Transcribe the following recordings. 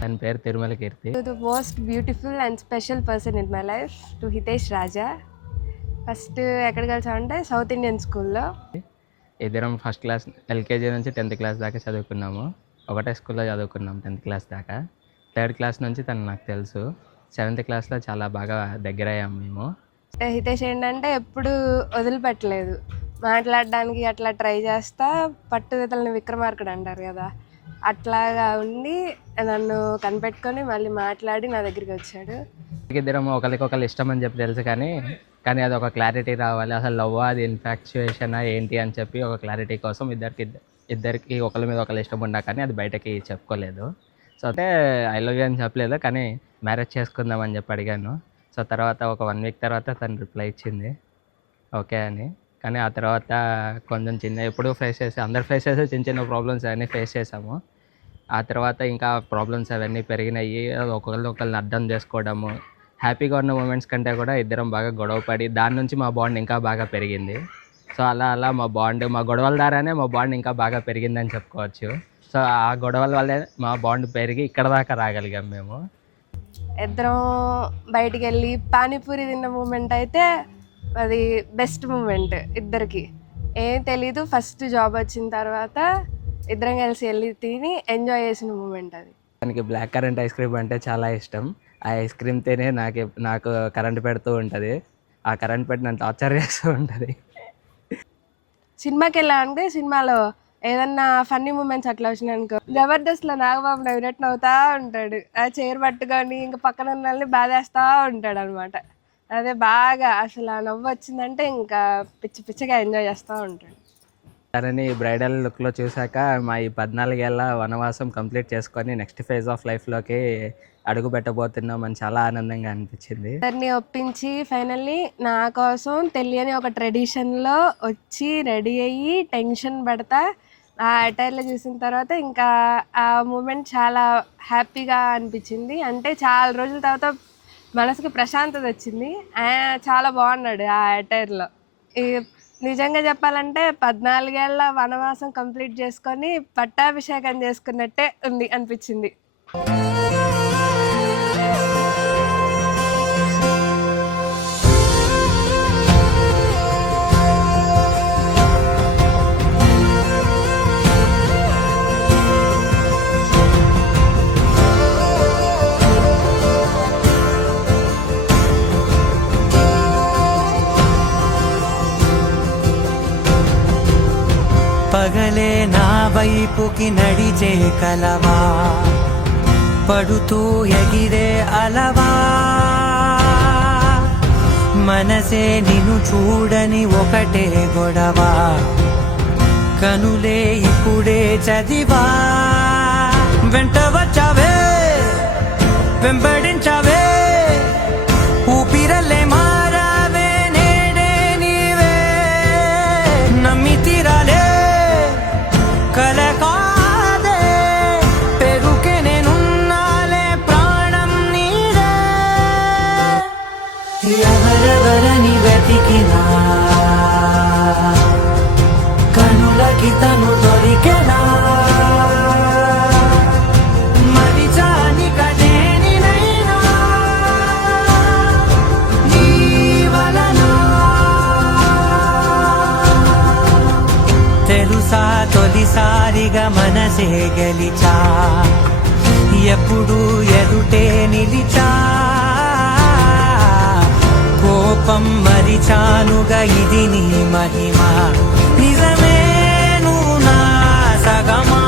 తన పేరు Tirumala Keerthi. The most beautiful and special person in my life to Hitesh Raja. First ఎక్కడ కలిసామంటే సౌత్ ఇండియన్ స్కూల్లో. ఇద్దరం ఫస్ట్ క్లాస్ ఎల్కేజీ నుంచి 10th క్లాస్ దాకా చదువుకున్నాము. ఒకటే స్కూల్లో చదువుకున్నాం 10th క్లాస్ దాకా. 3rd క్లాస్ నుంచి తను నాకు తెలుసు. 7th క్లాస్లో చాలా బాగా దగ్గరయ్యాము మేము. హితేష్ ఏంటంటే ఎప్పుడు వదిలిపెట్టలేదు, మాట్లాడడానికి అట్లా ట్రై చేస్తా, పట్టుదలని విక్రమార్కుడు అంటారు కదా, అట్లాగా ఉండి నన్ను కనిపెట్టుకొని మళ్ళీ మాట్లాడి నా దగ్గరికి వచ్చాడు. ఇద్దరం ఒకరికొకరు ఇష్టం అని చెప్పి తెలుసు, కానీ అది ఒక క్లారిటీ రావాలి. అసలు లవ్ అది ఇన్ఫాక్చుయేషనా ఏంటి అని చెప్పి ఒక క్లారిటీ కోసం ఇద్దరికి ఒకరి మీద ఒకరు ఇష్టం ఉన్నా కానీ అది బయటకి చెప్పుకోలేదు. సో అంటే ఐ లవ్ యూ అని చెప్పలేదు, కానీ మ్యారేజ్ చేసుకుందామని చెప్పి అడిగాను. సో తర్వాత ఒక 1 వీక్ తర్వాత తను రిప్లై ఇచ్చింది ఓకే అని. కానీ ఆ తర్వాత కొంచెం ఎప్పుడూ అందరు ఫేస్ చేసే చిన్న ప్రాబ్లమ్స్ అవన్నీ ఫేస్ చేసాము. ఆ తర్వాత ఇంకా ప్రాబ్లమ్స్ అవన్నీ పెరిగినాయి. ఒకరిని అర్థం చేసుకోవడము, హ్యాపీగా ఉన్న మూమెంట్స్ కంటే కూడా ఇద్దరం బాగా గొడవపడి దాని నుంచి మా బాండ్ ఇంకా బాగా పెరిగింది. సో అలా మా గొడవల ద్వారానే మా బాండ్ ఇంకా బాగా పెరిగిందని చెప్పుకోవచ్చు. సో ఆ గొడవల వల్లే మా బాండ్ పెరిగి ఇక్కడ దాకా రాగలిగాం మేము. ఇద్దరం బయటికి వెళ్ళి పానీపూరి తిన్న మూమెంట్ అయితే అది బెస్ట్ మూమెంట్ ఇద్దరికి. ఏం తెలీదు, ఫస్ట్ జాబ్ వచ్చిన తర్వాత ఇద్దరం కలిసి వెళ్ళి తిని ఎంజాయ్ చేసిన మూమెంట్ అది. దానికి బ్లాక్ కరెంట్ ఐస్ క్రీమ్ అంటే చాలా ఇష్టం. ఆ ఐస్ క్రీమ్ తినే నాకు కరెంట్ పెడుతూ ఉంటుంది. ఆ కరెంట్ పెట్టి నన్ను టార్చర్ చేస్తూ ఉంటుంది. సినిమాకి వెళ్ళామంటే సినిమాలో ఏదన్నా ఫన్నీ మూమెంట్స్ అట్లా వచ్చినాయనుకో, జబర్దస్త్లో నాగబాబు నవ్వినట్టు నవ్వుతా ఉంటాడు. ఆ చైర్ పట్టుకొని ఇంకా పక్కన ఉన్న వాళ్ళని బాధేస్తూ ఉంటాడు అనమాట. అదే బాగా అసలు ఆ నవ్వు వచ్చిందంటే ఇంకా పిచ్చిగా ఎంజాయ్ చేస్తూ ఉంటాడు. తనని బ్రైడల్ లుక్లో చూశాక మా ఈ 14 ఏళ్ళ వనవాసం కంప్లీట్ చేసుకొని నెక్స్ట్ ఫేజ్ ఆఫ్ లైఫ్లోకి అడుగు పెట్టబోతున్నామని చాలా ఆనందంగా అనిపించింది. అందరినీ ఒప్పించి ఫైనల్లీ నా కోసం తెలియని ఒక ట్రెడిషన్లో వచ్చి రెడీ అయ్యి టెన్షన్ పడతా ఆ అటైర్లో చూసిన తర్వాత ఇంకా ఆ మూమెంట్ చాలా హ్యాపీగా అనిపించింది. అంటే చాలా రోజుల తర్వాత మనసుకి ప్రశాంతత వచ్చింది. చాలా బాగున్నాడు ఆ అటైర్లో. నిజంగా చెప్పాలంటే 14 ఏళ్ళ వనవాసం కంప్లీట్ చేసుకొని పట్టాభిషేకం చేసుకున్నట్టే ఉంది అనిపించింది. పగలే నా వైపుకి నడిచే కలవా, పడుతూ ఎగిరే అలవా, మనసే నిన్ను చూడని ఒకటే గొడవ, కనులే ఇప్పుడే చదివా, వెంట వచ్చావే వెంబడించావే, ఊపిరల్లే మారావే నేడే నీవే, నమ్మి తీరాలే కల కాదే, పెరుకే నేనున్నాలే ప్రాణం నీడే, ఎవరెవరని వెతికినా కనులకి తను దొరికెనా, మరిచాని కదేనినైనా నీ వలన. తెలుసా తొలిసారిగా మనసే గెలిచా, ఎప్పుడు ఎదుటే నిలిచా, కోపం మరిచానుగా ఇది నీ మహిమ, నిజమే నువ్వు నా సగమా.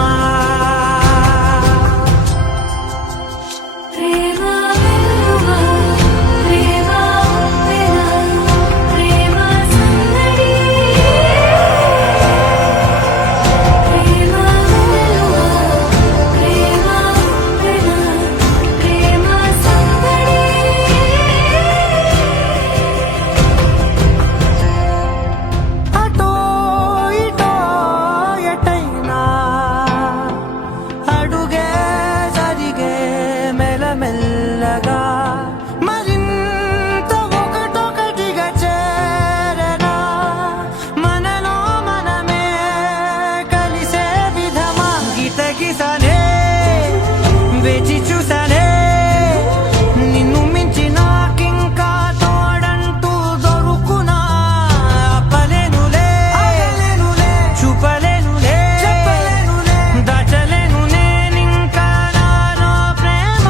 వేచి చూసానే నిన్ను మించి నాకింకా తోడంటూ దొరుకునా ఆపలేనులే చూపలేనులే దాచలేను నేనింకా నాలో ప్రేమ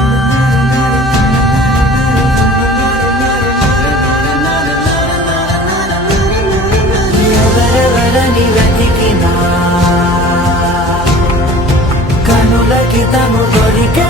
ఎవరెవరని వెతికినా కనులకి తను దొరికె